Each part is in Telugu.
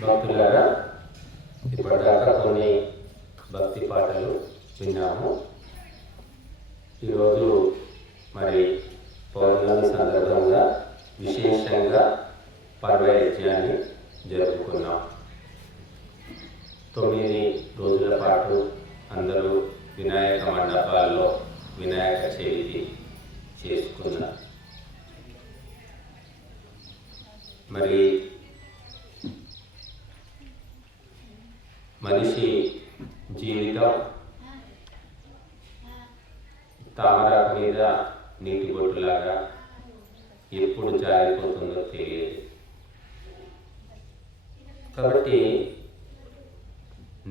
భక్తులారా, ఇప్పటిదాకా కొన్ని భక్తి పాటలు విన్నాము. ఈరోజు మరి పౌర్ణమి సందర్భంగా విశేషంగా పర్వయజ్ఞాన్ని జరుపుకున్నాం. 9 రోజుల పాటు అందరూ వినాయక మండపాల్లో వినాయక చవితి చేసుకున్నారు. మరి మనిషి జీవితం తామరాకు మీద నీటి బొట్టులాగా ఎప్పుడు జారిపోతుందో తెలియదు. కాబట్టి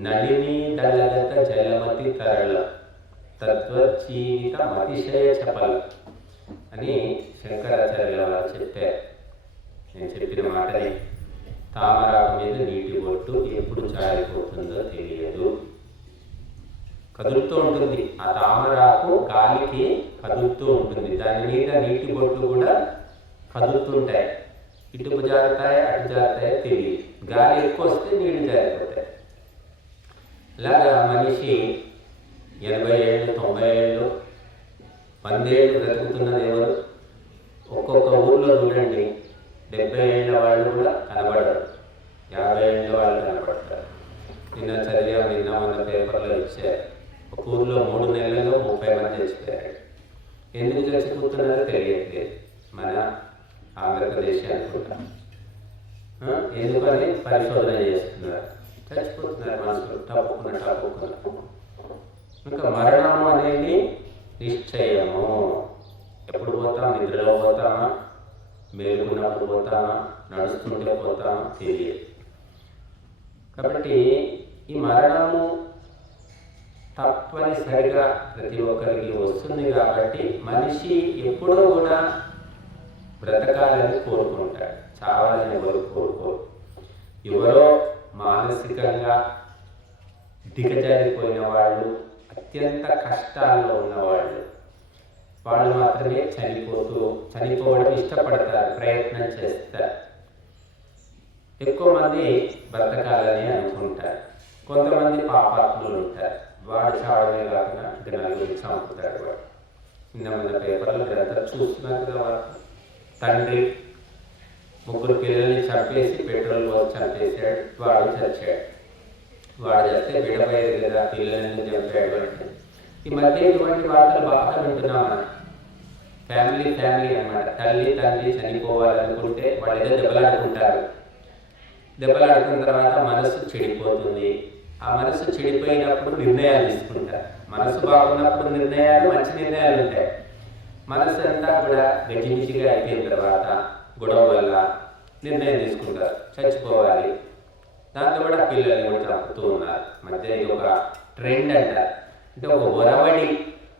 నళిని దళగత జలమతి తరళ తద్వజ్జీవితం అతిశయ చపల అని శంకరాచార్యుల వారు చెప్పారు. నేను చెప్పిన మాటని, తామరాకు మీద నీటి బొట్టు ఎప్పుడు జారిపోతుందో తెలియదు. కదులుతూ ఉంటుంది. ఆ తామరాకు గాలికి కదులుతూ ఉంటుంది. దాని మీద నీటి బొట్లు కూడా కదులుతుంటాయి. ఇటు జారుతాయి, అటు జారుతాయో తెలియదు. గాలి ఎక్కువ వస్తే నీళ్లు జారిపోతాయి. ఇలాగా మనిషి 80 ఏళ్ళు, 90 ఏళ్ళు, 100 ఏళ్ళు బ్రతుకుతున్నది ఎవరు? ఒక్కొక్క ఊర్లో చూడండి, 70 ఏళ్ళ వాళ్ళు కూడా కనబడరు, 50 ఏళ్ళ వాళ్ళు కనబడతారు. నిన్న మన పేపర్లో ఇచ్చారు. ఒక ఊర్లో 3 నెలల్లో 30 మంది చచ్చిపోయారు. ఎందుకు చచ్చిపోతున్నారో తెలియట్లేదు. మన ఆంధ్రప్రదేశ్ అనుకుంటా. ఎందుకని పరిశోధన చేస్తున్నారు. చచ్చిపోతున్నారు మనుషులు టప్పుకున్న. ఇంకా మరణము అనేది నిశ్చయము. ఎప్పుడు పోతాం? నిద్రలో పోతామా, మేలుకున్నప్పుడు పోతామా, నడుస్తుంటే పోతామా తెలియదు. కాబట్టి ఈ మరణము తప్పనిసరిగా ప్రతి ఒక్కరికి వస్తుంది. కాబట్టి మనిషి ఎప్పుడూ కూడా బ్రతకాలని కోరుకుంటాడు, చావాలని ఎవరు కోరుకోరు. ఎవరో మానసికంగా దిగజారిపోయిన వాళ్ళు, అత్యంత కష్టాల్లో ఉన్నవాళ్ళు, వాళ్ళు మాత్రమే చనిపోవడం ఇష్టపడతారు, ప్రయత్నం చేస్తారు. ఎక్కువ మంది బ్రతకాలని అనుకుంటారు. కొంతమంది పాపాత్ములు ఉంటారు. వాడు చావడమే కాకుండా నలుగురికి చంపుతాడు. వాడు నిన్న పేపర్లో గ్రంథాలు చూస్తున్నారు కదా. తండ్రి 3 పిల్లల్ని చంపేసి పెట్రోల్ పోసి చంపేశాడు. వాడు చచ్చాడు. వాడు చేస్తే విడపోయేది కదా, పిల్లల్ని చంపాడు అంటే. ఈ మధ్య ఇటువంటి వార్తలు బాగా వింటున్నాం మనం. ఫ్యామిలీ అన్నమాట. తల్లి తండ్రి చనిపోవాలనుకుంటే వాళ్ళు ఏదో దెబ్బలాడుకుంటారు. దెబ్బలాడుకున్న తర్వాత మనసు చెడిపోతుంది. ఆ మనసు చెడిపోయినప్పుడు నిర్ణయాలు తీసుకుంటారు. మనసు బాగున్నప్పుడు నిర్ణయాలు, మంచి నిర్ణయాలు ఉంటాయి. మనసు అంతా కూడా గజిబిజిగా అయిపోయిన తర్వాత గొడవ వల్ల నిర్ణయం తీసుకుంటారు, చచ్చిపోవాలి. దాంతో కూడా పిల్లల్ని కూడా చంపుతూ ఉన్నారు. మధ్య ఇది ఒక ట్రెండ్ అంటారు. అంటే ఒక ఒరవడి,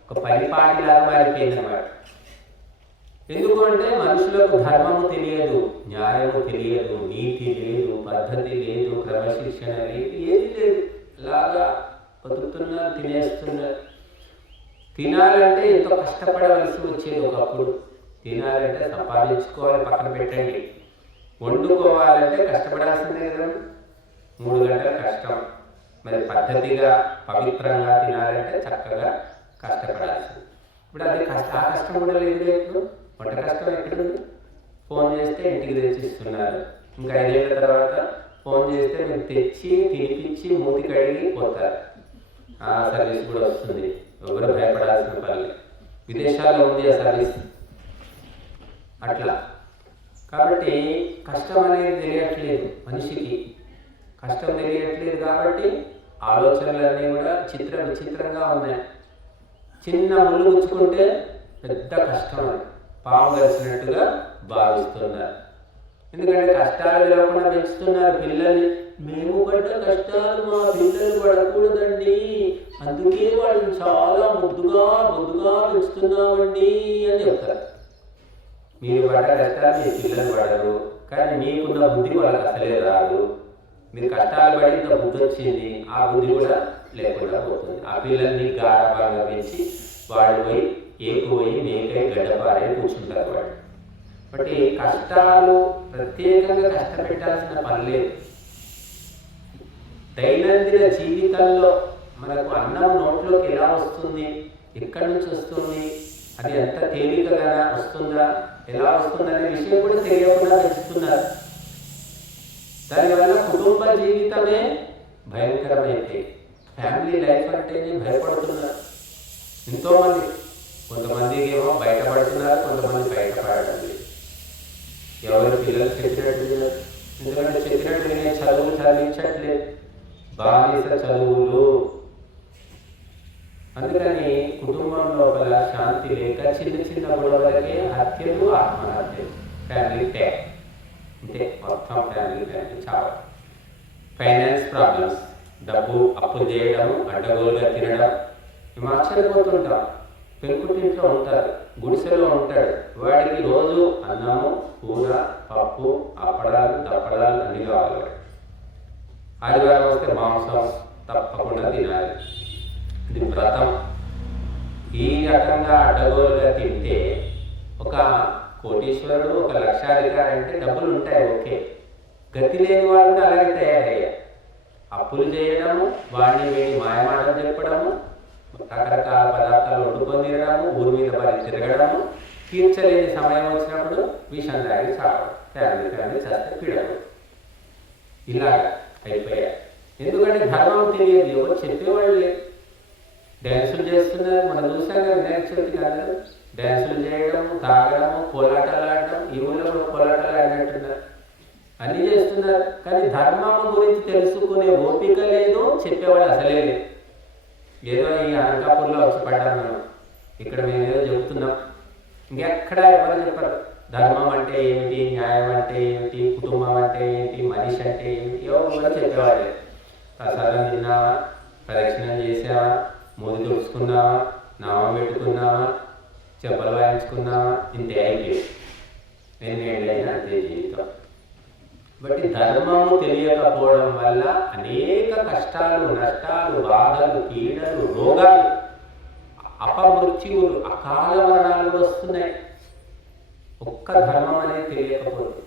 ఒక పరిపాటిలాగా మారిపోయింది అన్నమాట. ఎందుకు అంటే మనుషులకు ధర్మము తెలియదు, న్యాయము తెలియదు, నీతి లేదు, పద్ధతి లేదు, క్రమశిక్షణ లేదు, ఏది లేదు. ఇలాగా బతుకుతున్నారు, తినేస్తున్నారు. తినాలంటే ఎంతో కష్టపడవలసి వచ్చేది ఒకప్పుడు. తినాలంటే సంపాదించుకోవాలి, పక్కన పెట్టండి. వండుకోవాలంటే కష్టపడాల్సిందే కదా, 3 గంటల కష్టం. మరి పద్ధతిగా పవిత్రంగా తినాలంటే చక్కగా కష్టపడాల్సింది. ఇప్పుడు అది ఆ కష్టం కూడా లేదు. ఇప్పుడు వంట కష్టం ఎక్కడుంది? ఫోన్ చేస్తే ఇంటికి తెచ్చిస్తున్నారు. ఇంకా 5 ఏళ్ళ తర్వాత ఫోన్ చేస్తే మీరు తెచ్చి తినిపించి మూతి కడిగి పోతారు. ఆ సర్వీస్ కూడా వస్తుంది. ఎవరు భయపడాల్సిన పని. విదేశాల్లో ఉంది ఆ సర్వీస్. అట్లా కాబట్టి కష్టం అనేది తెలియట్లేదు మనిషికి. కష్టం తెలియట్లేదు కాబట్టి ఆలోచనలన్నీ కూడా విచిత్రంగా ఉన్నాయి. చిన్న ముళ్ళు గుచ్చుకుంటే పెద్ద కష్టం, అది పాము కలిసినట్టుగా భావిస్తున్నారు. ఎందుకంటే కష్టాలు లేకుండా పెంచుతున్నారు పిల్లల్ని. మేము పడ్డ కష్టాలు మా పిల్లలు పడకూడదండి, అందుకే వాళ్ళని చాలా ముద్దుగా పెంచుతున్నామండి అని చెప్తారు. మీరు పడ్డ కష్టాలు మీ పిల్లలు పడరు, కానీ మీకున్న బుద్ధి వాళ్ళకి అసలే రాదు. మీరు కష్టాలు పడి ఇంత బుద్ధి వచ్చింది, ఆ బుద్ధి కూడా లేకుండా పోతుంది. ఆ పిల్లల్ని గాఢంగా పెంచి వాడు పోయి ఏకుపోయి మేకై గడ్డపారే కూర్చుంటారు వాడు. కాబట్టి కష్టాలు ప్రత్యేకంగా కష్టపెట్టాల్సిన పని లేదు. దైనందిన జీవితంలో మనకు అన్నం నోట్లోకి ఎలా వస్తుంది, ఎక్కడి నుంచి వస్తుంది, అది ఎంత తేలికగా వస్తుందా, ఎలా వస్తుందనే విషయం కూడా తెలియకుండా పెంచుతున్నారు. దానివల్ల కుటుంబ జీవితమే భయంకరమైతే ఫ్యామిలీ లైఫ్ అంటేనే భయపడుతున్నారు ఎంతోమంది. కొంతమంది ఏమో బయటపడుతున్నారు, కొంతమంది బయటపడడం లేదు. ఎవరు పిల్లలు చెప్పినట్టు, ఎందుకంటే చెప్పినట్టు నేను చదువులు చదివించట్లేదు, బానిస చదువులు. అందుకని కుటుంబం లోపల శాంతి లేక చిన్న చిన్న గొడవలకే హత్యలు, ఆత్మహత్యలు, ఫ్యామిలీ ట్యాక్, అంటే మొత్తం ఫ్యామిలీ చాలా. ఫైనాన్స్ ప్రాబ్లమ్స్, డబ్బు అప్పులు చేయడం, అడ్డగోలుగా తినడం. మేము ఆశ్చర్యపోతుంటాం. పెంకుటింట్లో ఉంటారు, గుడిసెలో ఉంటాడు, వాడికి రోజు అన్నము, కూర, పప్పు, అప్పడాలు, దప్పడాలు అన్నీ కావాలి. ఆదివారం వస్తే మాంసం తప్పకుండా తినాలి, ఇది వ్రతం. ఈ రకంగా అడ్డగోలుగా తింటే ఒక కోటీశ్వరుడు, ఒక లక్షాధికారి అంటే డబ్బులు ఉంటాయి, ఓకే. గతి లేని వాళ్ళు అలాగే తయారయ్యారు. అప్పులు చేయడము, వాడిని వీడిని మాయమాటలు చెప్పడము, రకరకాల పదార్థాలు వండుకొని తినడము, ఊరి మీద పడి తిరగడము, తీర్చలేని సమయం వచ్చినప్పుడు విషం తాగి చావడం, ఫ్యామిలీ చేస్తే పీడడం, ఇలాగ అయిపోయాయి. ఎందుకంటే ధర్మం తెలియదు, ఎవరు చెప్పేవాళ్ళు లేదు. డ్యాన్సులు చేస్తున్నారు, మనం చూసాం కదా వినాయక చవితి కాదు, డ్యాన్సులు చేయడం, తాగడము, కోలాటాలు ఆడడం. ఈ ఊళ్ళో కూడా కోలాటాలు ఆడినట్టున్నారు, అన్నీ చేస్తున్నారు. కానీ ధర్మం గురించి తెలుసుకునే ఓపిక లేదు, చెప్పేవాళ్ళు అసలే లేదు. ఏదో ఈ అనకాపూర్లో వచ్చి పడ్డాను మనం, ఇక్కడ మేము ఏదో చెప్తున్నాం, ఇంకెక్కడ ఎవరు చెప్పరు. ధర్మం అంటే ఏమిటి, న్యాయం అంటే ఏమిటి, కుటుంబం అంటే ఏంటి, మనిషి అంటే ఏమిటి, ఎవరు చెప్పేవాళ్ళే. ప్రసాదం తిన్నావా, ప్రదక్షిణం చేసావా, మోది తుడుచుకున్నావా, నామం పెట్టుకున్నావా, చెప్పలు వాయించుకున్నావా, ఇంతే అయిపోయి ఎన్నేళ్ళైనా అంతే జీవితం. బట్టి ధర్మము తెలియకపోవడం వల్ల అనేక కష్టాలు, నష్టాలు, బాధలు, పీడలు, రోగాలు, అపమృత్యువులు, అకాల మరణాలు వస్తున్నాయి. ఒక్క ధర్మం అనేది తెలియకపోతే,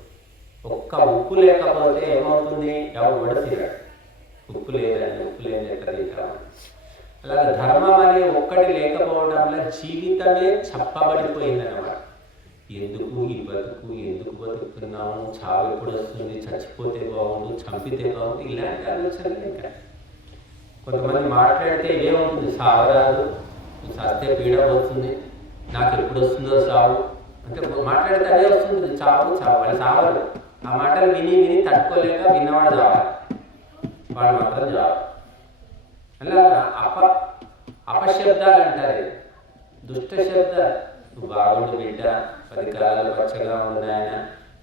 ఒక్క ఉప్పు లేకపోతే ఏమవుతుంది, ఎవరు కూడా తినడు. ఉప్పు లేదని, ఉప్పు లేని ఎక్కడ తింటాము. అలాగే ధర్మం అనే ఒక్కటి లేకపోవడం వల్ల జీవితమే చప్పబడిపోయిందన్నమాట. ఎందుకు ఈ బతుకు, ఎందుకు బతుకుతున్నాము, చావు ఎప్పుడు వస్తుంది, చచ్చిపోతే బాగుండు, చంపితే బాగుండు, ఇలాంటి ఆలోచనలు. ఇంకా కొంతమంది మాట్లాడితే ఏమవుతుంది, సావరాదు, చస్తే పీడ వస్తుంది, నాకు ఎప్పుడు వస్తుందో సావు అంటే మాట్లాడితే అదే వస్తుంది, చావు చావు. వాళ్ళు సావరు. ఆ మాటలు విని విని తట్టుకోలేక విన్నవాడు చావాలి, వాడు మాత్రం చావు. అలాగా అపశబ్దాలు అంటారు, దుష్ట శబ్దాలు. నువ్వు బాగుండు బిడ్డ, 10 కాలాలు పచ్చగా ఉన్నాయన,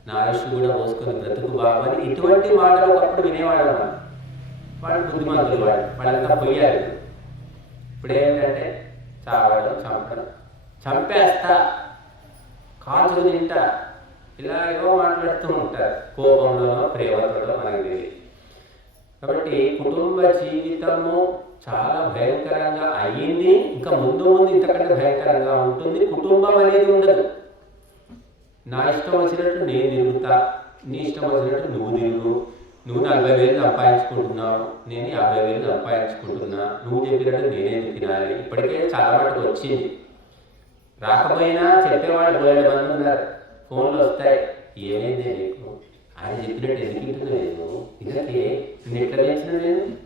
నా ఆయుష్ కూడా పోసుకొని బ్రతుకు బాబు అని ఇటువంటి మాటలు ఒకప్పుడు వినేవాడు. వాడు బుద్ధిమంతులు, వాళ్ళంతా పోయారు. ఇప్పుడు ఏంటంటే చావడం, చంపడం, చంపేస్తా, కాల్చుకు తింటా, ఇలా ఏవో మాట్లాడుతూ ఉంటారు. కోపంలోనో ప్రేమతోనో మనకు తెలియదు. కాబట్టి కుటుంబ జీవితము చాలా భయంకరంగా అయ్యింది, ఇంకా ముందు ముందు ఇంతకంటే భయంకరంగా ఉంటుంది. కుటుంబం అనేది ఉండదు. నా ఇష్టం వచ్చినట్టు నేను తిరుగుతా, నీ ఇష్టం వచ్చినట్టు నువ్వు తిరుగు. నువ్వు 40,000 సంపాదించుకుంటున్నావు, నేను 50,000 సంపాదించుకుంటున్నా, నువ్వు చెప్పినట్టు నేనేది తినాలి. ఇప్పటికే చాలా మటుకు వచ్చింది. రాకపోయినా చెప్పేవాళ్ళు 2 మంది ఉన్నారు, ఫోన్లు వస్తాయి. ఏమైంది నీకు, ఆయన చెప్పినట్టు ఎందుకు వింటున్నావు, ఇదకే నేను ఎట్లా వేసిన,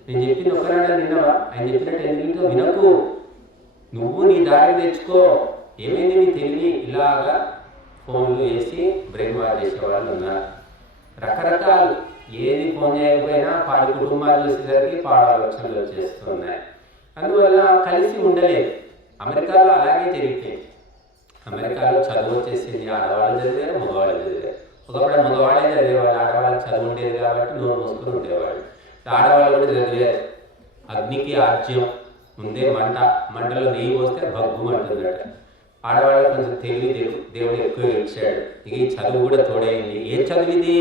నేను చెప్పింది ఒక్కనాడు విన్నావా, ఆయన చెప్పినట్టు ఎందుకు వినకు, నువ్వు నీ దారి తెచ్చుకో, ఏమైంది నీ తెలివి. ఇలాగా ఫోన్లు వేసి బ్రెయిన్ వాష్ చేసేవాళ్ళు ఉన్నారు. రకరకాలు, ఏది ఫోన్ చేయకపోయినా పాడి కుటుంబాలు చూసేసరికి పాడ ఆలోచనలు వచ్చేస్తున్నాయి. అందువల్ల కలిసి ఉండలేదు. అమెరికాలో అలాగే జరిగిపోయింది. అమెరికాలో చదువు వచ్చేసింది, ఆడవాళ్ళు చదివారు, మగవాళ్ళు చదివారు. ఒకప్పుడు మగవాళ్ళే చదివేవాళ్ళు, ఆడవాళ్ళకి చదువు ఉండేది కాబట్టి నోరు మూసుకుని ఉండేవాళ్ళు. ఆడవాళ్ళు కూడా చదివారు. అగ్నికి ఆజ్యం, ముందే మంటలో నెయ్యి పోస్తే భగ్గు అంటుందట. ఆడవాళ్ళకి కొంచెం తెలివి దేవుడు ఎక్కువ ఇచ్చాడు. ఇక ఈ చదువు కూడా తోడైంది. ఏం చదువు ఇది,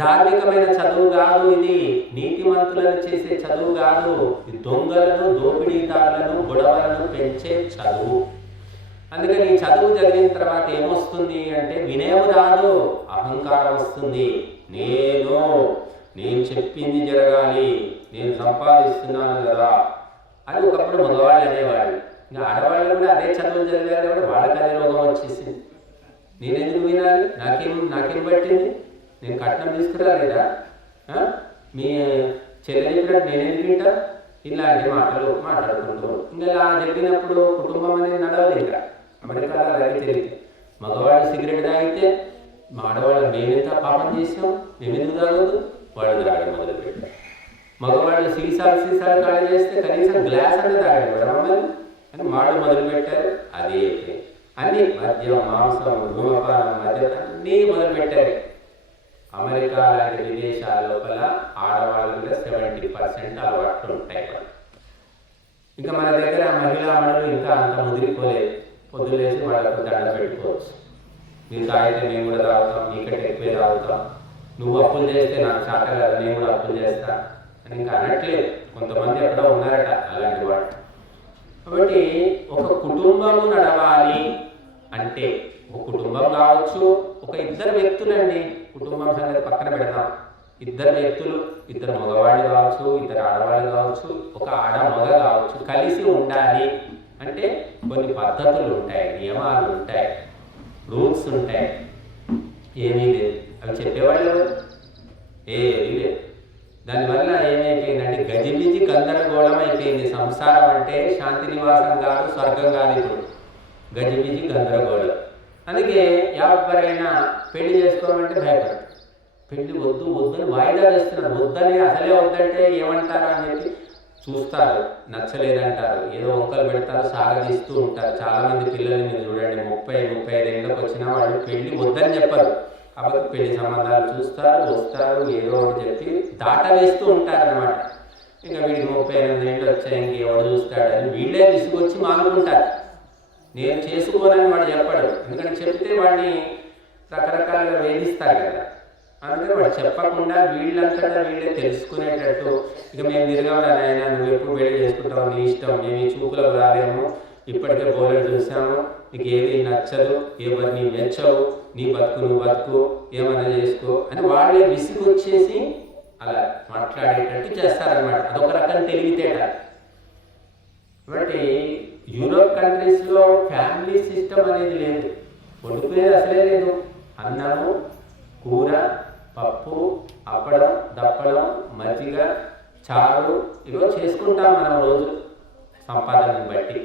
ధార్మికమైన చదువు కాదు, ఇది నీతిమంతులను చేసే చదువు కాదు, ఇది దొంగలను, దోపిడీదారులను, గొడవలను పెంచే చదువు. అందుకని ఈ చదువు చదివిన తర్వాత ఏమొస్తుంది అంటే వినయం రాదు, అహంకారం వస్తుంది. నేను నేను చెప్పింది జరగాలి, నేను సంపాదిస్తున్నాను కదా అని ఒకప్పుడు మగవాళ్ళు అనేవాళ్ళు. ఇంకా ఆడవాళ్ళు కూడా అదే చదువులు చదివారు కూడా వాళ్ళకి అదే రోగం వచ్చేసింది. నేనెందుకు వినాలి, నాకేం పట్టింది, నేను కట్నం తీసుకురాలేదా, మీ చెల్లె చెప్పినట్టు నేనెందుకు వింటా, ఇలాంటి మాటలు మాట్లాడుకుంటూ ఇంకా ఇలా జరిగినప్పుడు కుటుంబం అనేది నడవదు. ఇంకా అమెరికాలో అలాగే తెలియదు. మగవాళ్ళు సిగరెట్ తాగితే ఆడవాళ్ళు మేమెంత పాపం చేసాం, మేమెందుకు తాగదు, వాళ్ళు తాగడం మొదలుపెట్టారు. మగవాళ్ళు సీసాలు ఖాళీ చేస్తే కనీసం గ్లాస్ అనేది తాగడం రమ్మని అని వాళ్ళు మొదలుపెట్టారు. అది అన్ని మద్యం, మాంసం, ధూమపానం, మద్యం అన్నీ మొదలుపెట్టారు. అమెరికా లాంటి విదేశాల లోపల ఆడవాళ్ళలో 70% అలవాట్లు ఉంటాయి. ఇంకా మన దగ్గర మహిళా మనులు ఇంకా అంత ముదిరిపోలేదు. పొద్దులేసి వాళ్ళకు దండ పెట్టుకోవచ్చు, మీరు తాగితే మేము కూడా తాగుతాం, నీకంటే ఎక్కువే తాగుతాం, నువ్వు అప్పులు చేస్తే నాకు చాట కదా, నేను కూడా అప్పులు చేస్తా అని ఇంకా అనట్లేదు. కొంతమంది ఎక్కడో ఉన్నారట అలాంటి వాడు. కాబట్టి ఒక కుటుంబము నడవాలి అంటే ఒక కుటుంబం కావచ్చు, ఒక ఇద్దరు వ్యక్తులండి, కుటుంబం సంగతి పక్కన పెడతాం, ఇద్దరు వ్యక్తులు, ఇద్దరు మగవాళ్ళు కావచ్చు, ఇద్దరు ఆడవాళ్ళు కావచ్చు, ఒక ఆడ మగ కావచ్చు, కలిసి ఉండాలి అంటే కొన్ని పద్ధతులు ఉంటాయి, నియమాలు ఉంటాయి, రూల్స్ ఉంటాయి. ఏమీ లేదు, అవి చెప్పేవాళ్ళు ఏమీ లేదు. దానివల్ల ఏమైపోయిందంటే గజిబిజి గందరగోళం అయిపోయింది. సంసారం అంటే శాంతి నివాసం కాదు, స్వర్గం కాదు. ఇప్పుడు గజిబిజి గందరగోళం. అందుకే ఎవరైనా పెళ్లి చేసుకోవాలంటే భయపడతారు. పెళ్లి వద్దు అని వాయిదా వేస్తున్నారు. వద్దని అసలే వద్దంటే ఏమంటారు అని చెప్పి చూస్తారు, నచ్చలేదంటారు, ఏదో వంకలు పెడతారు, సాగదీస్తూ ఉంటారు. చాలామంది పిల్లల్ని మీరు చూడండి, 30-35 ఏళ్ళకి వచ్చినా వాళ్ళు పెళ్లి వద్దని చెప్పరు. కాబట్టి పెళ్లి సంబంధాలు చూస్తారు, వస్తారు, ఏదో ఒకటి చెప్పి దాట వేస్తూ ఉంటారనమాట. ఇంకా వీడికి 38 ఏళ్ళు వచ్చాయి, ఇంకెవడు చూస్తాడని వీళ్ళే తీసుకొచ్చి మానుకుంటారు. నేను చేసుకోనని వాడు చెప్పడు, ఎందుకంటే చెప్తే వాడిని రకరకాలుగా వేధిస్తారు కదా. అందుకని వాడు చెప్పకుండా వీళ్ళంతటా వీళ్ళే తెలుసుకునేటట్టు, ఇక మేము తిరగవాలి ఆయన, నువ్వు ఎప్పుడు పెళ్లి చేసుకుంటావు, నీ ఇష్టం, మేము ఈ చూపులకు రాలేము, ఇప్పటికే బోలెడు చూసాము, నీకు ఏది నచ్చదు, ఎవరిని మెచ్చవు, నీ బతుకు నువ్వు బతుకు, ఏమైనా చేసుకో అని వాళ్ళే విసిగొచ్చేసి అలా మాట్లాడేటట్టు చేస్తారనమాట. అదొక రకం తెలివితేట. కాబట్టి యూరోప్ కంట్రీస్లో ఫ్యామిలీ సిస్టమ్ అనేది లేదు, వండుకునేది అసలే లేదు. అన్నము, కూర, పప్పు, అప్పడం, దప్పడం, మజ్జిగ, చారు ఇవో చేసుకుంటాం మనం రోజు సంపాదనని బట్టి.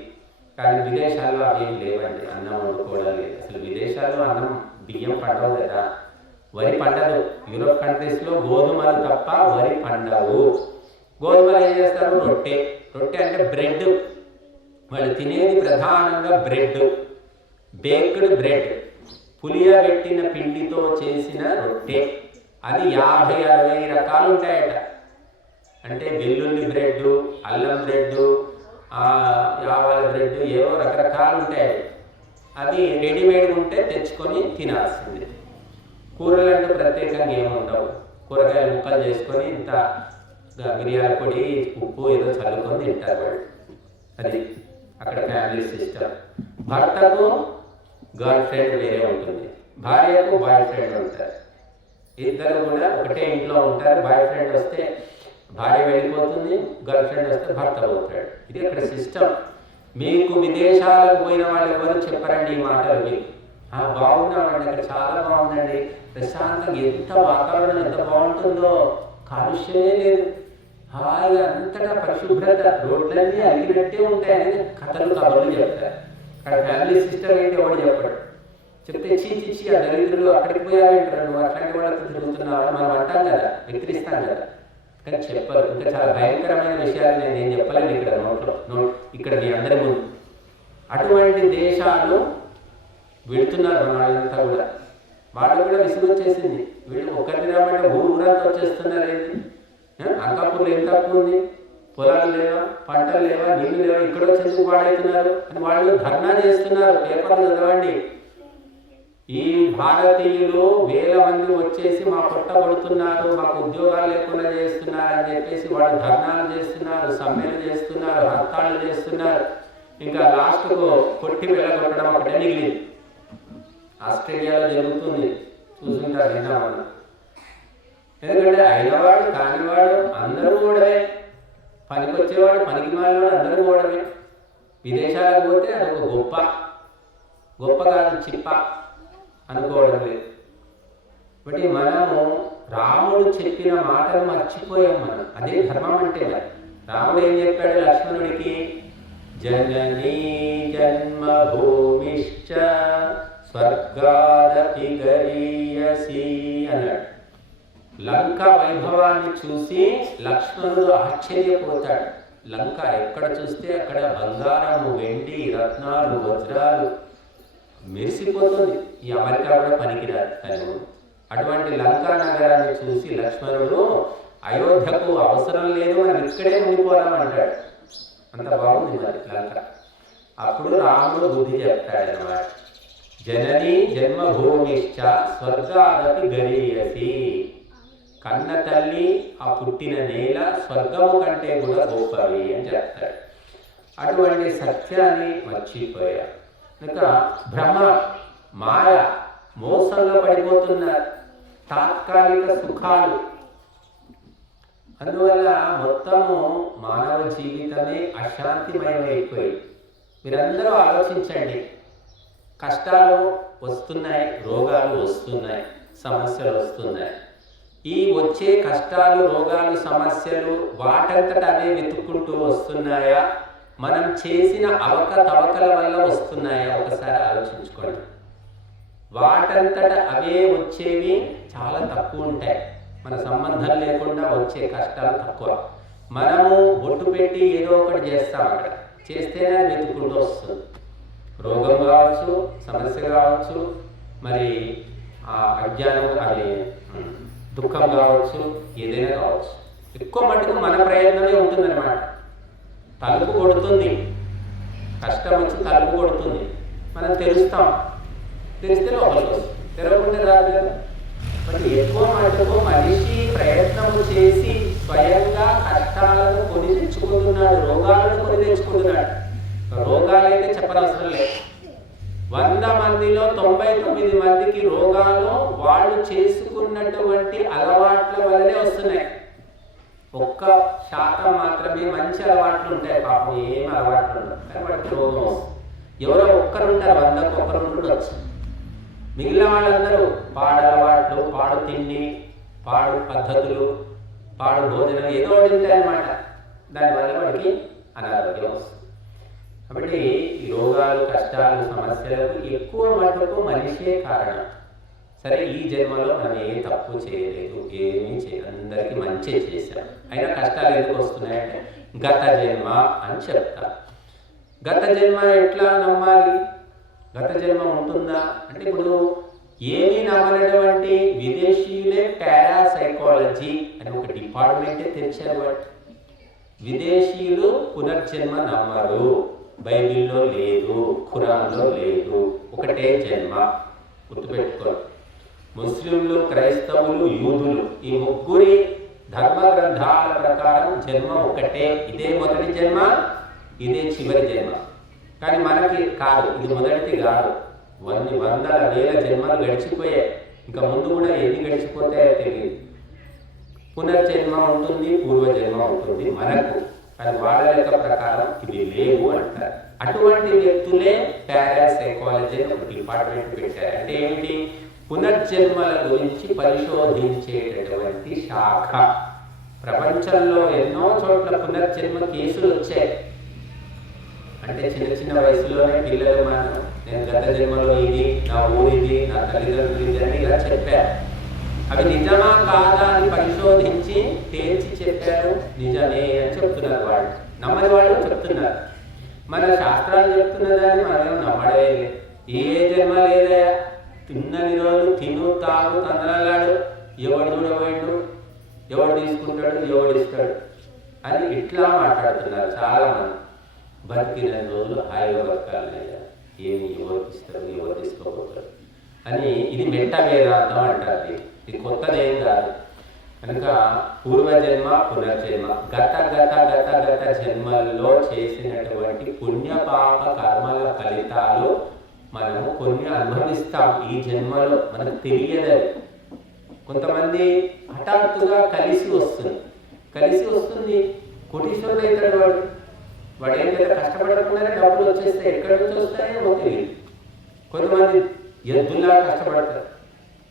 కానీ విదేశాల్లో అవి ఏం లేవండి, అన్నం వండుకోవడం లేదు. అసలు విదేశాల్లో అన్నం బియ్యం పండవు కదా, వరి పండదు. యూరోప్ కంట్రీస్లో గోధుమలు తప్ప వరి పండవు. గోధుమలు ఏం చేస్తారు, రొట్టె అంటే బ్రెడ్. వాళ్ళు తినేది ప్రధానంగా బ్రెడ్, బేక్డ్ బ్రెడ్, పులియబెట్టిన పిండితో చేసిన రొట్టె. అది 50-60 రకాలు ఉంటాయట. అంటే వెల్లుల్లి బ్రెడ్, అల్లం బ్రెడ్, ఆవాల బ్రెడ్, ఏవో రకరకాలు ఉంటాయి. అది రెడీమేడ్ ఉంటే తెచ్చుకొని తినాల్సింది. కూరలు అంటే ప్రత్యేకంగా ఏముండవు, కూరగాయ ముక్కలు చేసుకొని ఇంత మిరియాల పొడి, ఉప్పు ఏదో చల్లుకొని తింటారు వాళ్ళు. అది అక్కడ ఫ్యామిలీ సిస్టమ్. భర్తకు గర్ల్ ఫ్రెండ్ వేరే ఉంటుంది, భార్యకు బాయ్ ఫ్రెండ్ ఉంటారు. ఇద్దరు కూడా ఒకటే ఇంట్లో ఉంటారు. బాయ్ ఫ్రెండ్ వస్తే భార్య వెళ్ళిపోతుంది, గర్ల్ ఫ్రెండ్ వస్తే భర్త పోతాడు. ఇది అక్కడ సిస్టమ్. మీకు విదేశాలకు పోయిన వాళ్ళు ఎవరు చెప్పరండి ఈ మాటలు. మీకు బాగున్నామండి, అక్కడ చాలా బాగుందండి, ప్రశాంతంగా, ఎంత వాతావరణం ఎంత బాగుంటుందో, కాలుష్యమే లేదు, హాయిగా అంతటా పరిశుభ్రత, రోడ్లన్నీ అలిగినట్టే ఉంటాయని కథలు కబుర్లు చెప్తారు. అక్కడ ఫ్యామిలీ సిస్టమ్ ఏంటి ఎవరు చెప్పడు. చెప్తే చీచి ఆ దరిద్రులు అక్కడికి పోయారంటారు, నువ్వు అట్లాంటి వాళ్ళతో తిరుగుతున్నావు మనం అంటాం కదా, వ్యతిరిస్తాం కదా, కానీ చెప్పరు. ఇంకా చాలా భయంకరమైన విషయాలు నేను చెప్పలేను ఇక్కడ ఇక్కడ మీ అందరి ముందు. అటువంటి దేశాలు వెళుతున్నారు మన వాళ్ళంతా కూడా. వాళ్ళు కూడా విసుగొచ్చేసింది, వీళ్ళు ఒకరిని రామంటే ఊరంతా వచ్చేస్తున్నారు. ఏంటి అంకాపూర్లో ఏం తక్కువ ఉంది, పొలాలు లేవా, పంటలు లేవా, నీళ్ళు లేవా, ఇక్కడ వచ్చేసి పాడవుతున్నారు అని వాళ్ళు ధర్నా చేస్తున్నారు. పేపర్లు చదవండి. ఈ భారతీయులు 1000 మంది వచ్చేసి మా పొట్ట కొడుతున్నారు, మాకు ఉద్యోగాలు లేకుండా చేస్తున్నారు అని చెప్పేసి వాళ్ళు ధర్నాలు చేస్తున్నారు, సమ్మెలు చేస్తున్నారు, హర్తాళ్ళు చేస్తున్నారు. ఇంకా లాస్ట్కు కొట్టి వెళ్ళగొట్టడం ఒకటే మిగిలింది. ఆస్ట్రేలియాలో జరుగుతుంది, చూసుకుంటారు నిన్న. ఎందుకంటే అయినవాడు కానివాడు అందరూ కూడవే, పనికొచ్చేవాడు పనికి మాలినవాడు అందరూ కూడవే. విదేశాలకు పోతే అదొక గొప్ప గొప్ప కాదు, చిప్ప అనుకోవడం లేదు. కాబట్టి మనము రాముడు చెప్పిన మాటను మర్చిపోయాం మనం. అదే ధర్మం అంటే. మరి రాముడు ఏం చెప్పాడు లక్ష్మణుడికి? జననీ జన్మభూమిశ్చ స్వర్గాదపి గరీయసి అన్నాడు. లంక వైభవాన్ని చూసి లక్ష్మణుడు ఆశ్చర్యపోతాడు. లంక ఎక్కడ చూస్తే అక్కడ బంగారము, వెండి, రత్నాలు, వజ్రాలు మెరిసిపోతుంది. ఈ అమెరికా కూడా పనికిరాదు కానీ అటువంటి లంకా నగరాన్ని చూసి లక్ష్మణుడు అయోధ్యకు అవసరం లేదు, మనం ఇక్కడే ఉండిపోదామంటాడు. అంత బాగుంది మరి లంక. అప్పుడు రాముడు బుద్ధి చెప్తాడన్నమాట. జననీ జన్మభూమిశ్చ స్వర్గాదపి గరీయసి. కన్న తల్లి, ఆ పుట్టిన నేల స్వర్గము కంటే కూడా గొప్పవి అని చెప్తాడు. అటువంటి సత్యాన్ని మర్చిపోయారు. కనుక భ్రమ, మాయ, మోసంలో పడిపోతున్నారు. తాత్కాలిక సుఖాలు. అందువల్ల మొత్తము మానవ జీవితమే అశాంతిమయమైపోయి. మీరందరూ ఆలోచించండి. కష్టాలు వస్తున్నాయి, రోగాలు వస్తున్నాయి, సమస్యలు వస్తున్నాయి. ఈ వచ్చే కష్టాలు, రోగాలు, సమస్యలు వాటంతట అవే వెతుక్కుంటూ వస్తున్నాయా, మనం చేసిన అవకతవకల వల్ల వస్తున్నాయా? ఒకసారి ఆలోచించుకోండి. వాటంతట అవే వచ్చేవి చాలా తక్కువ ఉంటాయి. మన సంబంధం లేకుండా వచ్చే కష్టాలు తక్కువ. మనము బొట్టు పెట్టి ఏదో ఒకటి చేస్తాం, అక్కడ చేస్తేనే అది వెతుక్కుంటూ వస్తుంది. రోగం కావచ్చు, సమస్య కావచ్చు, మరి అజ్ఞానం, అది దుఃఖం కావచ్చు, ఏదైనా కావచ్చు. ఎక్కువ మటుకు మన ప్రయత్నమే ఉంటుందన్నమాట. తలుపు కొడుతుంది, కష్టం వచ్చి తలుపు కొడుతుంది, మనం తెరుస్తాం, తెరిస్తే లోపలికి వస్తుంది, తెరవకుండా రాదు కదా. మరి ఎక్కువ మటుకు మనిషి ప్రయత్నము చేసి స్వయంగా కష్టాలను కొని తెచ్చుకుంటున్నాడు, రోగాలను కొని తెచ్చుకుంటున్నాడు. రోగాలైతే చెప్పనవసరం లేదు. 100 మందిలో 99 మందికి రోగాలు వాళ్ళు చేసుకున్నటువంటి అలవాట్ల వల్లనే వస్తున్నాయి. 1% మాత్రమే మంచి అలవాట్లు ఉంటాయి. పాపం ఏం అలవాట్లు ఉండవు కానీ వాటికి రోగం వస్తుంది. ఎవరో ఒక్కరు ఉంటారు, 100కు ఒకరు ఉండొచ్చు. మిగిలిన వాళ్ళందరూ పాడు అలవాట్లు, పాడు తిండి, పాడు పద్ధతులు, పాడు భోజనం ఏదో ఒకటి ఉంటాయన్నమాట. దానివల్ల వాడికి అనారోగ్యం వస్తుంది. కాబట్టి ఈ రోగాలు, కష్టాలు, సమస్యలకు ఎక్కువ మటుకు మనిషే కారణం. సరే, ఈ జన్మలో మనం ఏ తప్పు చేయలేదు, ఏమీ అందరికీ మంచి చేశాం, అయినా కష్టాలు ఎందుకు వస్తున్నాయంటే గత జన్మ అని చెప్తారు. గత జన్మ ఎట్లా నమ్మాలి? గత జన్మ ఉంటుందా అంటే, ఇప్పుడు ఏమీ నమ్మనటువంటి విదేశీయులే పారాసైకాలజీ అని ఒక డిపార్ట్మెంటే తెచ్చారు. వాటి విదేశీయులు పునర్జన్మ నమ్మరు. బైబిల్లో లేదు, ఖురాన్లో లేదు, ఒకటే జన్మ. గుర్తుపెట్టుకోండి. ముస్లింలు, క్రైస్తవులు, యూదులు ఈ ముగ్గురి ధర్మ గ్రంథాల ప్రకారం జన్మ ఒకటే. ఇదే మొదటి జన్మ, ఇదే చివరి జన్మ. కానీ మనకి కాదు, ఇది మొదటిది కాదు. వందల వేల జన్మలు గడిచిపోయాయి. ఇంకా ముందు కూడా ఎన్ని గడిచిపోతాయో తెలియదు. పునర్జన్మ ఉంటుంది, పూర్వజన్మ ఉంటుంది మనకు. కానీ వాళ్ళ లెక్క ప్రకారం ఇది లేవు అంటారు. అటువంటి వ్యక్తులే పారాసైకాలజీ ఒక డిపార్ట్మెంట్ పెట్టారు. అంటే ఏమిటి? పునర్జన్మల గురించి పరిశోధించేటటువంటి శాఖ. ప్రపంచంలో ఎన్నో చోట్ల పునర్జన్మ కేసులు వచ్చాయి. అంటే చిన్న చిన్న వయసులోనే పిల్లలు నేను గత జన్మలో ఇది, నా ఊరిది, నా తల్లిదండ్రులు ఇది అని ఇలా చెప్పారు. అవి నిజమా కాదా అని పరిశోధించి తేల్చి చెప్పారు. నిజమే అని చెప్తున్నారు వాళ్ళు. నమ్మని వాళ్ళు చెప్తున్నారు. మన శాస్త్రాలు చెప్తున్నదాన్ని మనం నమ్మడే. ఏ జన్మ లేదా, తిన్నని రోజు తిను, తాగు, తందనాలాడు, ఎవడు చూడబోయాడు, ఎవడు తీసుకుంటాడు, ఎవడు ఇస్తాడు అని ఇట్లా మాట్లాడుతున్నారు చాలా మంది. బతికిన రోజులు హాయిగా బతకాలి, ఏమి ఎవరు ఇస్తారు, ఎవరు తీసుకోబోతారు అని. ఇది మెట్ట వేదాంతం అంటారు. ఇది కొత్తదేం కాదు. కనుక పూర్వజన్మ, పునర్జన్మ, గత గత గత గత జన్మల్లో చేసినటువంటి పుణ్యపాప కర్మల ఫలితాలు మనము కొన్ని అనుభవిస్తాం ఈ జన్మలో. మనకు తెలియదు. కొంతమంది హఠాత్తుగా కలిసి వస్తుంది, కోటీశ్వరుడు అవుతాడు వాడు ఏం లేదా కష్టపడకుండానే డబ్బులు వచ్చేస్తాయి, ఎక్కడి నుంచి వస్తాయో తెలియదు. కొంతమంది ఎద్దులా కష్టపడతారు,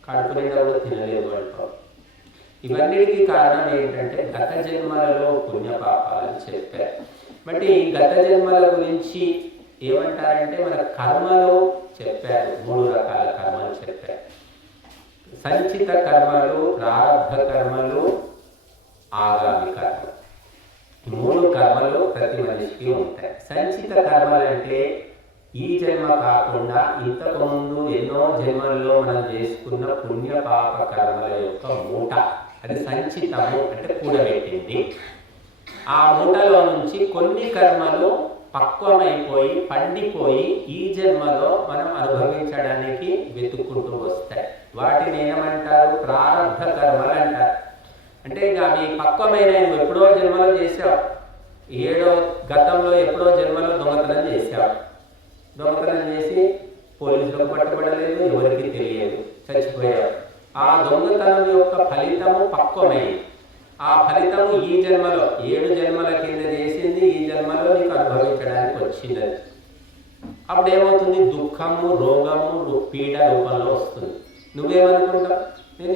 కడుపు నిండా కూడా తినలేదు వాడు. ఇవన్నిటికీ కారణం ఏంటంటే గత జన్మలలో పుణ్యపాపాలు చెప్పారు. బట్ ఈ గత జన్మల గురించి ఏమంటారంటే మన కర్మలో చెప్పారు, 3 రకాల కర్మలు చెప్పారు. సంచిత కర్మలు, ప్రారబ్ధ కర్మలు, ఆగామి కర్మ. 3 కర్మలు ప్రతి మనిషికి ఉంటాయి. సంచిత కర్మలు అంటే ఈ జన్మ కాకుండా ఇంతకుముందు ఎన్నో జన్మల్లో మనం చేసుకున్న పుణ్య పాప కర్మల యొక్క మూట, అది సంచితము అంటే కూడబెట్టింది. ఆ మూటలో నుంచి కొన్ని కర్మలు పక్వమైపోయి పండిపోయి ఈ జన్మలో మనం అనుభవించడానికి వెతుక్కుంటూ వస్తాయి. వాటిని ఏమంటారు? ప్రారబ్ధ కర్మలు అంటారు. అంటే ఇక అవి పక్వమైన ఎప్పుడో జన్మలో చేసావు, గతంలో ఎప్పుడో జన్మలో దొంగతనం చేసావు, దొంగతనం చేసి పోలీసులకు పట్టుబడలేదు, ఎవరికి తెలియదు, చచ్చిపోయావు. ఆ దొంగతనం యొక్క ఫలితము పక్వమైంది. ఆ ఫలితము ఈ జన్మలో 7 జన్మల కింద చేసింది ఈ జన్మలో నీకు అనుభవించడానికి వచ్చింది. అప్పుడు ఏమవుతుంది? దుఃఖము, రోగము, పీడ రూపంలో వస్తుంది. నువ్వేమనుకుంటావు? నేను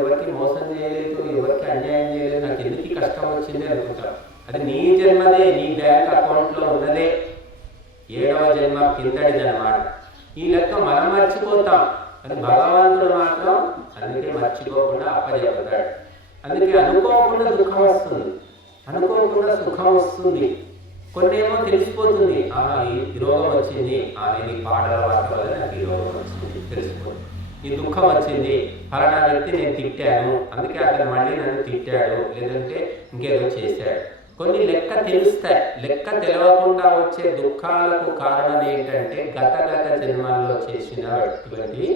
ఎవరికి మోసం చేయలేదు, ఎవరికి అన్యాయం చేయలేదు, నాకు ఎందుకు కష్టం వచ్చింది అనుకుంటావు. అది నీ జన్మదే, నీ బ్యాంక్ అకౌంట్లో ఉన్నదే, 7వ జన్మ కిందడిది అన్నమాట. ఈ లెక్క మనం మర్చిపోతాం, అది భగవంతుడు మాత్రం అందుకే మర్చిపోకుండా అప్పచెప్తాడు. అందుకే అనుకోకుండా దుఃఖం వస్తుంది, అనుకోకుండా సుఖం వస్తుంది. కొన్ని ఏమో తెలిసిపోతుంది, ఈ రోగం వచ్చింది, నేను ఈ పాటల వార్త వల్ల నాకు ఈ రోగం వచ్చింది తెలిసిపోతుంది. ఈ దుఃఖం వచ్చింది, ఫలానా వ్యక్తి నేను తిట్టాను, అందుకే అతను మళ్ళీ నన్ను తిట్టాడు, లేదంటే ఇంకేదో చేశాడు. కొన్ని లెక్క తెలుస్తాయి. లెక్క తెలవకుండా వచ్చే దుఃఖాలకు కారణం ఏంటంటే గత జన్మల్లో చేసినటువంటి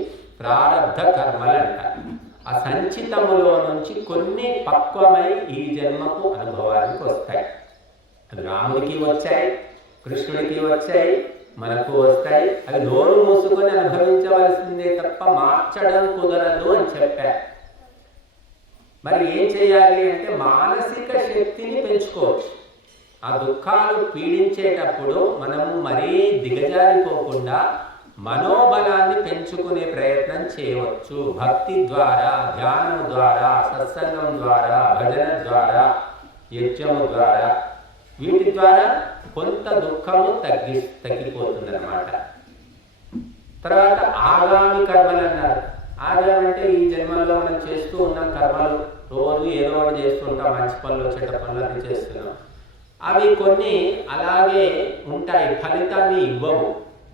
ప్రారబ్ధ కర్మలు అంటారు. ఆ సంచితములో నుంచి కొన్ని పక్వమై ఈ జన్మకు అనుభవానికి వస్తాయి. అది రాముడికి వచ్చాయి, కృష్ణుడికి వచ్చాయి, మనకు వస్తాయి. అవి నోరు మూసుకొని అనుభవించవలసిందే తప్ప మార్చడం కుదరదు అని చెప్పారు. మరి ఏం చేయాలి అంటే మానసిక శక్తిని పెంచుకోవచ్చు. ఆ దుఃఖాలు పీడించేటప్పుడు మనము మరీ దిగజారిపోకుండా మనోబలాన్ని పెంచుకునే ప్రయత్నం చేయవచ్చు. భక్తి ద్వారా, ధ్యానం ద్వారా, సత్సంగం ద్వారా, భజన ద్వారా, యజ్ఞము ద్వారా, వీటి ద్వారా కొంత దుఃఖము తగ్గిపోతుంది అన్నమాట. తర్వాత ఆగామి కర్మలు అన్నారు. ఆగామి అంటే ఈ జన్మల్లో మనం చేస్తూ ఉన్న కర్మలు, రోజు ఏదో ఒకటి చేస్తుంటాం, మంచి పనులు చెడ్డ పనులు అన్ని చేస్తున్నాం. అవి కొన్ని అలాగే ఉంటాయి, ఫలితాన్ని ఇవ్వవు.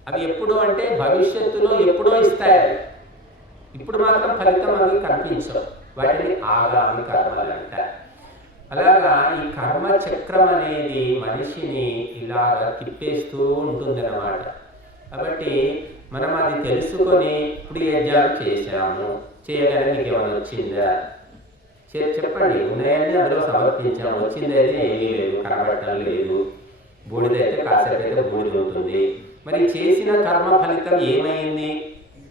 అవి ఎప్పుడు అంటే భవిష్యత్తులో ఎప్పుడో ఇస్తాయి, ఇప్పుడు మాత్రం ఫలితం అవి కనిపించవు. వాటిని ఆగామి కర్మలు అంటారు. అలాగా ఈ కర్మ చక్రం అనేది మనిషిని ఇలాగ తిప్పేస్తూ ఉంటుందన్నమాట. కాబట్టి మనం అది తెలుసుకొని ఇప్పుడు యజ్ఞాలు చేశాము, చేయగానే మీకు ఏమైనా వచ్చిందా చెప్పండి, ఉన్నాయని అందులో సమర్పించాము, వచ్చిందైతే ఏమీ లేదు, కనబడటం లేదు, బూడిదైతే కాసేపు అయితే బూడిద ఉంటుంది. మరి చేసిన కర్మ ఫలితం ఏమైంది?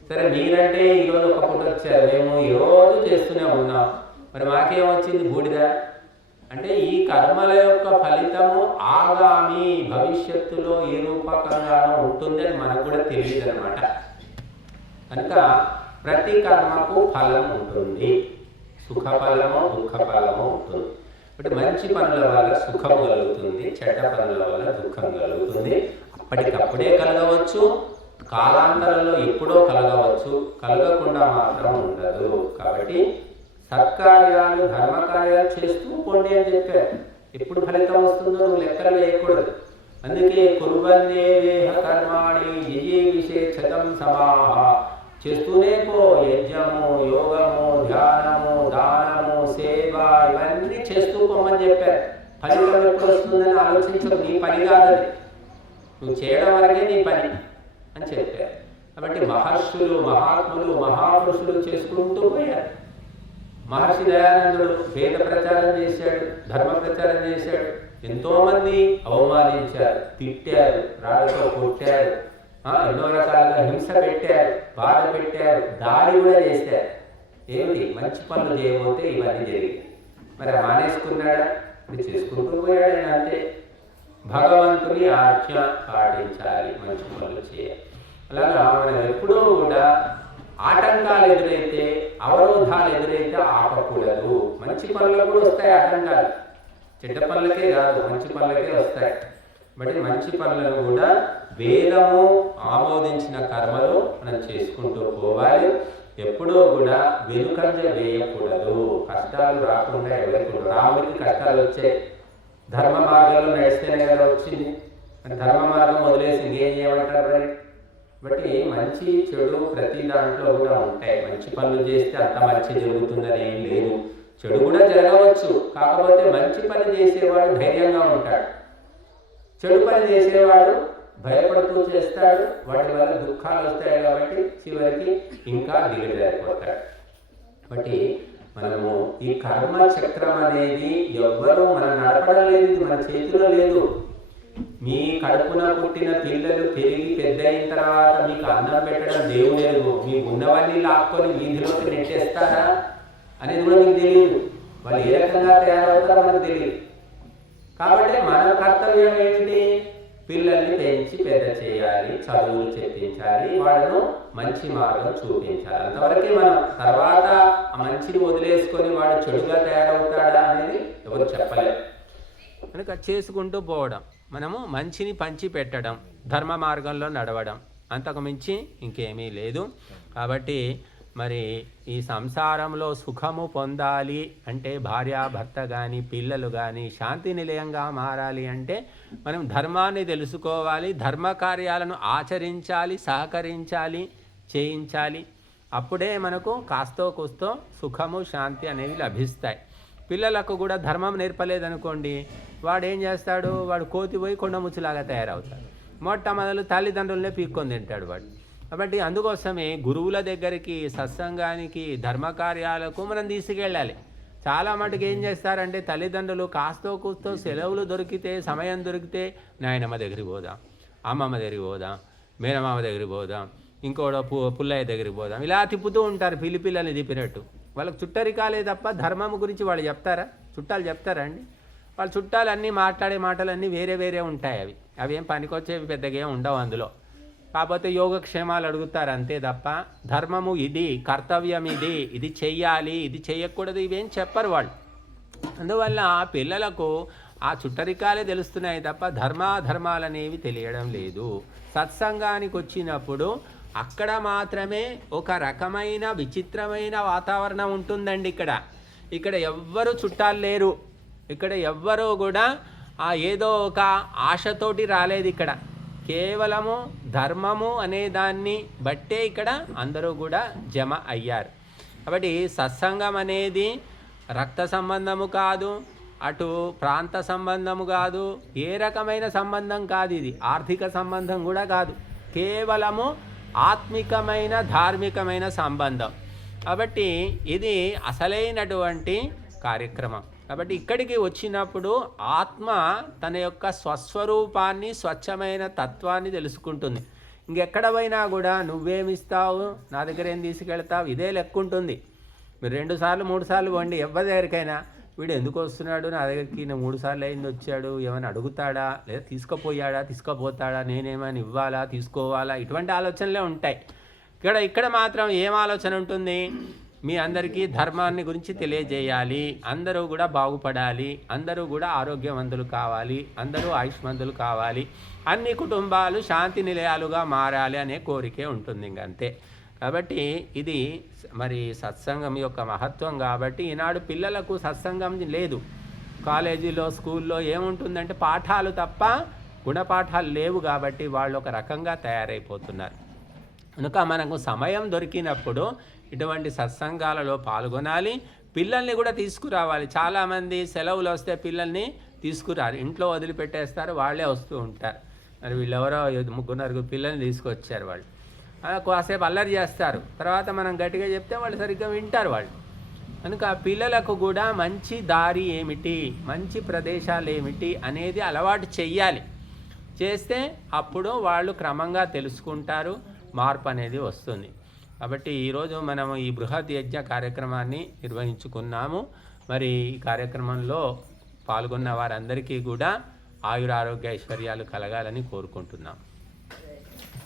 సరే మీరంటే ఈరోజు ఒక పూట వచ్చారు, మేము ఈరోజు చేస్తూనే ఉన్నాం, మరి మాకేమొచ్చింది? బూడిద. అంటే ఈ కర్మల యొక్క ఫలితము ఆగామి, భవిష్యత్తులో ఏ రూపకంగానో ఉంటుందని మనకు కూడా తెలియదు అనమాట. కనుక ప్రతి కర్మకు ఫలం ఉంటుంది, సుఖ ఫలమో దుఃఖ ఫలమో ఉంటుంది. అంటే మంచి పనుల వల్ల సుఖం కలుగుతుంది, చెడ్డ పనుల వల్ల దుఃఖం కలుగుతుంది. అప్పటికప్పుడే కలగవచ్చు, కాలాంతరంలో ఎప్పుడో కలగవచ్చు, కలగకుండా మాత్రం ఉండదు. కాబట్టి సత్కార్యాలు, ధర్మకార్యాలు చేస్తూ పోండి అని చెప్పారు. ఎప్పుడు ఫలితం వస్తుందో నువ్వు లెక్కలు వేయకూడదు. అందుకే కుర్వన్నే వేహ కర్మాణి యజీవిషేక్షతం సమాహ, చేస్తూనే పో. యజ్ఞము, యోగము, ధ్యానము, దానము, సేవ ఇవన్నీ చేస్తూ పోమని చెప్పారు. ఫలితం ఎప్పుడు వస్తుందని ఆలోచించదు, నీ పని కాదది, నువ్వు చేయడం వరకే నీ పని అని చెప్పారు. కాబట్టి మహర్షులు, మహాత్ములు, మహాపురుషులు చేసుకుంటూ పోయారు. మహర్షి దయానందుడు వేద ప్రచారం చేశాడు, ధర్మ ప్రచారం చేశాడు. ఎంతోమంది అవమానించారు, తిట్టారు, రాళ్ళతో కొట్టారు, ఎన్నో రకాలుగా హింస పెట్టారు, బాధ పెట్టారు, దాడి కూడా చేశారు. ఏమిటి మంచి పనులు చేయబోతే ఇవన్నీ జరిగాయి. మరి మానేసుకున్నాడా? ఇది చేసుకుంటూ పోయాడు అంతే. భగవంతుని ఆజ్ఞ పాటించాలి, మంచి పనులు చేయాలి. అలాగా మనం ఎప్పుడూ కూడా ఆటంకాలు ఎదురైతే, అవరోధాలు ఎదురైతే ఆపకూడదు. మంచి పనులు కూడా వస్తాయి ఆటంకాలు, చెడ్డ పనులకే కాదు మంచి పనులకే వస్తాయి. బట్ మంచి పనులను కూడా వేదము ఆమోదించిన కర్మలు మనం చేసుకుంటూ పోవాలి. ఎప్పుడూ కూడా వెనుకంజ వేయకూడదు. కష్టాలు రాకుండా ఎవరికి. రాముడికి కష్టాలు వచ్చాయి, ధర్మ మార్గంలో నడిస్తేనే కదా వచ్చింది. ధర్మ మార్గం వదిలేసి ఇంకేం చేయమంటారు? బట్టి మంచి చెడు ప్రతి దాంట్లో కూడా ఉంటాయి. మంచి పనులు చేస్తే అంత మంచి జరుగుతుందని ఏం లేదు, చెడు కూడా జరగవచ్చు. కాకపోతే మంచి పని చేసేవాడు ధైర్యంగా ఉంటాడు, చెడు పని చేసేవాడు భయపడుతూ చేస్తాడు. వాటి వల్ల దుఃఖాలు వస్తాయి కాబట్టి చివరికి ఇంకా దిగజారిపోతాడు. కాబట్టి మనము ఈ కర్మ చక్రం అనేది ఎవ్వరూ మనం నడపడం లేదు, మన చేతిలో లేదు. మీ కడుపున పుట్టిన పిల్లలు తిరిగి పెద్ద అయిన తర్వాత మీకు అన్నం పెట్టడం దేవుడు లేదు. మీ ఉన్నవన్నీ లాక్కొని వీధిలోకి నెట్టేస్తారా అనేది కూడా మీకు తెలియదు. వాళ్ళు ఏ రకంగా తయారవుతారో మనకు తెలియదు. కాబట్టి మన కర్తవ్యం ఏంటి? పిల్లల్ని పెంచి పెద్ద చేయాలి, చదువులు చెప్పించాలి, వాళ్ళను మంచి మార్గం చూపించాలి. అంతవరకే మనం. తర్వాత ఆ మంచిని వదిలేసుకొని వాడు చెడుగా తయారవుతాడా అనేది ఎవరు చెప్పలేరు. కనుక చేసుకుంటూ పోవడం, మనము మంచిని పంచి పెట్టడం, ధర్మ మార్గంలో నడవడం, అంతకు మించి ఇంకేమీ లేదు. కాబట్టి మరి ఈ సంసారంలో సుఖము పొందాలి అంటే భార్యాభర్త కానీ పిల్లలు కానీ శాంతి నిలయంగా మారాలి అంటే మనం ధర్మాన్ని తెలుసుకోవాలి, ధర్మ కార్యాలను ఆచరించాలి, సహకరించాలి, చేయించాలి. అప్పుడే మనకు కాస్తో కూస్తో సుఖము శాంతి అనేవి లభిస్తాయి. పిల్లలకు కూడా ధర్మం నేర్పలేదనుకోండి, వాడు ఏం చేస్తాడు? వాడు కోతి పోయి కొండముచ్చులాగా తయారవుతాడు. మొట్టమొదలు తల్లిదండ్రులనే పీక్కొని తింటాడు వాడు. కాబట్టి అందుకోసమే గురువుల దగ్గరికి, సత్సంగానికి, ధర్మకార్యాలకు మనం తీసుకెళ్ళాలి. చాలా మటుకు ఏం చేస్తారంటే తల్లిదండ్రులు కాస్తో కూస్తో సెలవులు దొరికితే, సమయం దొరికితే నాయనమ్మ దగ్గరికి పోదాం, అమ్మమ్మ దగ్గరికి పోదాం, మేనమామ దగ్గరికి పోదాం, ఇంకోడో పుల్లయ్య దగ్గరికి పోదాం, ఇలా తిప్పుతూ ఉంటారు పిల్లిపిల్లల్ని తిప్పినట్టు. వాళ్ళకి చుట్టరికాలే తప్ప ధర్మం గురించి వాళ్ళు చెప్తారా? చుట్టాలు చెప్తారా అండి? వాళ్ళ చుట్టాలన్నీ మాట్లాడే మాటలన్నీ వేరే వేరే ఉంటాయి. అవి ఏం పనికొచ్చేవి పెద్దగా ఏం ఉండవు అందులో. కాకపోతే యోగక్షేమాలు అడుగుతారు అంతే తప్ప ధర్మము ఇది, కర్తవ్యం ఇది, ఇది చెయ్యాలి, ఇది చెయ్యకూడదు, ఇవేం చెప్పరు వాళ్ళు. అందువల్ల పిల్లలకు ఆ చుట్టరికాలే తెలుస్తున్నాయి తప్ప ధర్మాధర్మాలు అనేవి తెలియడం లేదు. సత్సంగానికి వచ్చినప్పుడు అక్కడ మాత్రమే ఒక రకమైన విచిత్రమైన వాతావరణం ఉంటుందండి. ఇక్కడ ఎవ్వరు చుట్టాలు లేరు, ఇక్కడ ఎవ్వరూ కూడా ఏదో ఒక ఆశతోటి రాలేదు. ఇక్కడ కేవలము ధర్మము అనే దాన్ని బట్టే ఇక్కడ అందరూ కూడా జమ అయ్యారు. కాబట్టి సత్సంగం అనేది రక్త సంబంధము కాదు, అటు ప్రాంత సంబంధము కాదు, ఏ రకమైన సంబంధం కాదు, ఇది ఆర్థిక సంబంధం కూడా కాదు, కేవలము ఆత్మికమైన ధార్మికమైన సంబంధం. కాబట్టి ఇది అసలైనటువంటి కార్యక్రమం. కాబట్టి ఇక్కడికి వచ్చినప్పుడు ఆత్మ తన యొక్క స్వస్వరూపాన్ని, స్వచ్ఛమైన తత్వాన్ని తెలుసుకుంటుంది. ఇంకెక్కడ పోయినా కూడా నువ్వేమిస్తావు, నా దగ్గర ఏం తీసుకెళ్తావు, ఇదే లెక్క ఉంటుంది. మీరు 2 సార్లు 3 సార్లు పోండి, ఎవరి దగ్గరికైనా వీడు ఎందుకు వస్తున్నాడు నా దగ్గరికి, నేను 3 సార్లు అయింది వచ్చాడు, ఏమైనా అడుగుతాడా, లేదా తీసుకుపోయాడా, తీసుకుపోతాడా, నేనేమైనా ఇవ్వాలా, తీసుకోవాలా, ఇటువంటి ఆలోచనలే ఉంటాయి. ఇక్కడ మాత్రం ఏం ఆలోచన ఉంటుంది? మీ అందరికీ ధర్మాన్ని గురించి తెలియజేయాలి, అందరూ కూడా బాగుపడాలి, అందరూ కూడా ఆరోగ్యవంతులు కావాలి, అందరూ ఆయుష్మంతులు కావాలి, అన్ని కుటుంబాలు శాంతి నిలయాలుగా మారాలి అనే కోరికే ఉంటుంది, ఇంకంతే. కాబట్టి ఇది మరి సత్సంగం యొక్క మహత్వం. కాబట్టి ఈనాడు పిల్లలకు సత్సంగం లేదు. కాలేజీలో, స్కూల్లో ఏముంటుందంటే పాఠాలు తప్ప గుణపాఠాలు లేవు. కాబట్టి వాళ్ళు ఒక రకంగా తయారైపోతున్నారు. కనుక మనకు సమయం దొరికినప్పుడు ఇటువంటి సత్సంగాలలో పాల్గొనాలి, పిల్లల్ని కూడా తీసుకురావాలి. చాలామంది సెలవులు వస్తే పిల్లల్ని తీసుకురారు, ఇంట్లో వదిలిపెట్టేస్తారు, వాళ్ళే వస్తూ ఉంటారు. మరి వీళ్ళెవరో 3-4 పిల్లల్ని తీసుకొచ్చారు, వాళ్ళు కాసేపు అల్లరి చేస్తారు, తర్వాత మనం గట్టిగా చెప్తే వాళ్ళు సరిగ్గా వింటారు వాళ్ళు. కనుక పిల్లలకు కూడా మంచి దారి ఏమిటి, మంచి ప్రదేశాలు ఏమిటి అనేది అలవాటు చెయ్యాలి. చేస్తే అప్పుడు వాళ్ళు క్రమంగా తెలుసుకుంటారు, మార్పు అనేది వస్తుంది. కాబట్టి ఈరోజు మనము ఈ బృహద్ యజ్ఞ కార్యక్రమాన్ని నిర్వహించుకున్నాము. మరి ఈ కార్యక్రమంలో పాల్గొన్న వారందరికీ కూడా ఆయురారోగ్య ఐశ్వర్యాలు కలగాలని కోరుకుంటున్నాం.